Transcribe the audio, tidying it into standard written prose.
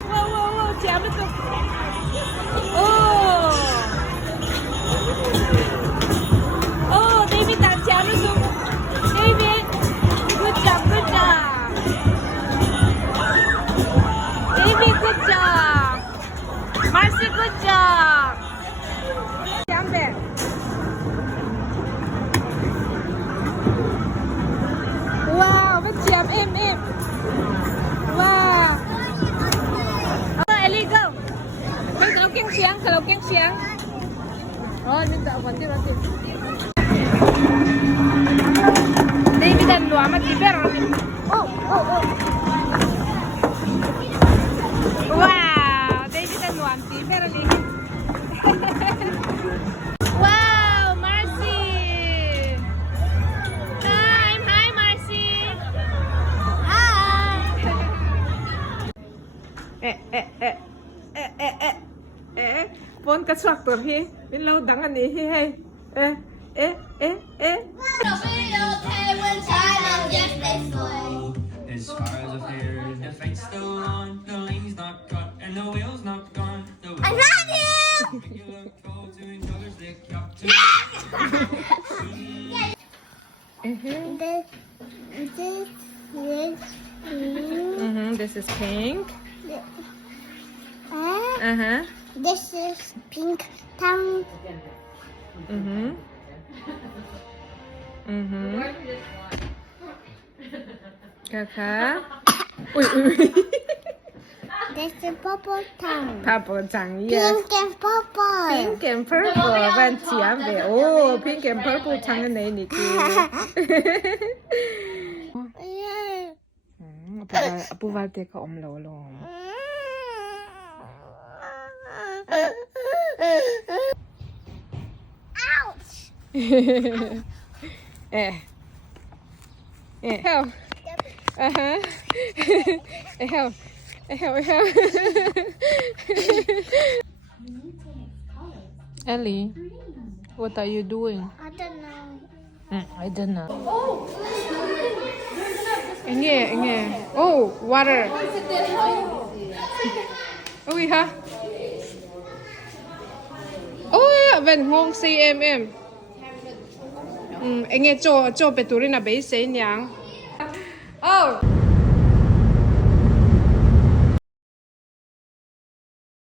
Wow, chém được cực. Oh, David đang chém được cực. David, good job. David, good job. Marcy, good job. Chém về. Wow, với chém em. Wow. Ellie, go. Mình kalau keng siang. Oh, minta roti. David dan lu amat tiber. Oh. Wow, David dan lu amat tiber ni. Wow, Marcy. Hi, Marcy. Hi. Vốn cái soạc bướm hi, bên lâu đắng anh ấy hi hay. As far as a fair, the fight's still on. The lane's not cut and the wheel's not gone. I love you! Make you look cold to each other's dick up to This is pink. This is pink tongue. Kaka. This is purple tongue. Purple tongue, yes. Pink and purple. Pink and purple. Bạn chém về. Oh, pink and purple tongue cái này nè chị. Apu valte ka omlo. Ouch! Help. Help. Ellie, what are you doing? I don't know. I don't know. Nghe. Oh, water. Ôi hả? Ôi, vẫn hông CMM. Anh nghe cho bé tụi nó bé xế nhàng. Oh.